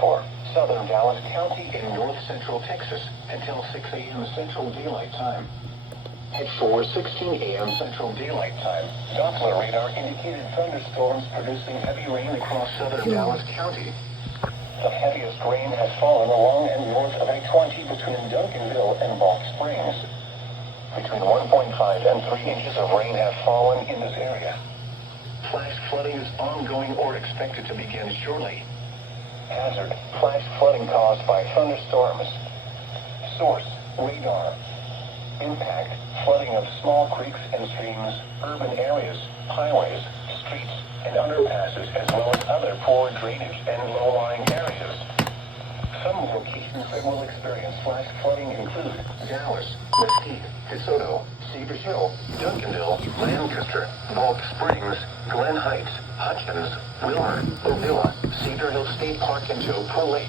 for southern Dallas County in north central Texas until 6 a.m. Central Daylight Time. At 4:16 a.m. Central Daylight Time, Doppler radar indicated thunderstorms producing heavy rain across southern Dallas County. The heaviest rain has fallen along and north of I-20 between Duncanville and Balch Springs. Between 1.5 and 3 inches of rain have fallen in this area. Flash flooding is ongoing or expected to begin shortly. Hazard: flash flooding caused by thunderstorms. Source: radar. Impact: flooding of small creeks and streams, urban areas, highways, streets, and underpasses, as well as other poor drainage and low-lying areas. Some locations that will experience flash flooding include Dallas, Mesquite, DeSoto, Cedar Hill, Duncanville, Lancaster, Balch Springs, Glen Heights, Hutchins, Wilmer, Ovilla, Cedar Hill State Park, and Joe Pool Lake.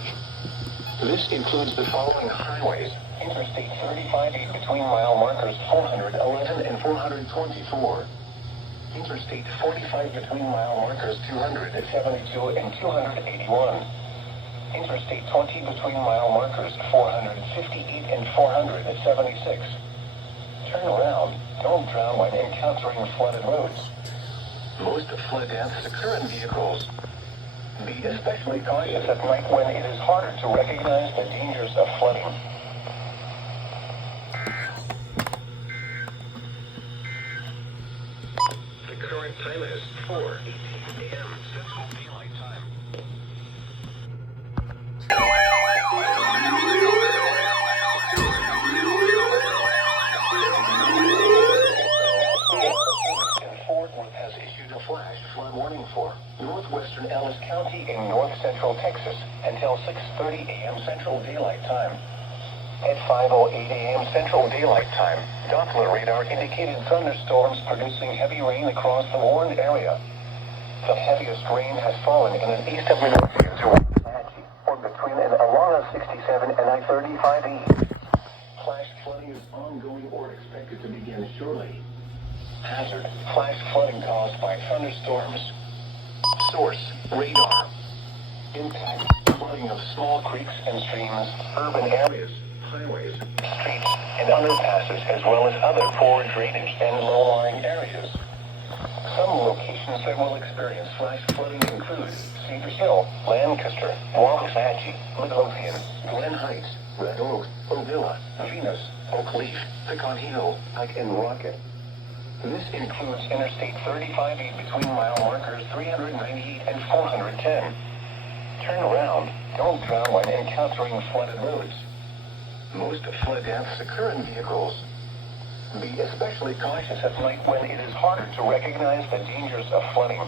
This includes the following highways: Interstate 35 between mile markers 411 and 424. Interstate 45 between mile markers 272 and 281. Interstate 20 between mile markers 458 and 476. Turn around. Don't drown when encountering flooded roads. Most flood deaths occur in vehicles. Be especially cautious at night when it is harder to recognize the dangers of flooding. The current time is 4:18 a.m. Central Daylight Time. Fort Worth has issued a flash flood warning for northwestern Ellis County in north central Texas until 6:30 a.m. Central Daylight Time. At 5:08 a.m. Central Daylight Time, Doppler radar indicated thunderstorms producing heavy rain across the warned area. The heaviest rain has fallen in an east of Minnesota to Waxahachie, or between and along 67 and I-35E. Flash flooding is ongoing or expected to begin shortly. Hazard: flash flooding caused by thunderstorms. Source: radar. Impact: flooding of small creeks and streams, urban areas, highways, streets, and underpasses, as well as other poor drainage and low-lying areas. Some locations that will experience flash flooding include Cedar Hill, Lancaster, Waxahachie, Midlothian, Glen Heights, Red Oak, Ovilla, Venus, Oak Leaf, Pecan Hill, Pike, and Rocket. This includes Interstate 35 between mile markers 398 and 410. Turn around. Don't drown when encountering flooded roads. Most flood deaths occur in vehicles. Be especially cautious at night when it is harder to recognize the dangers of flooding.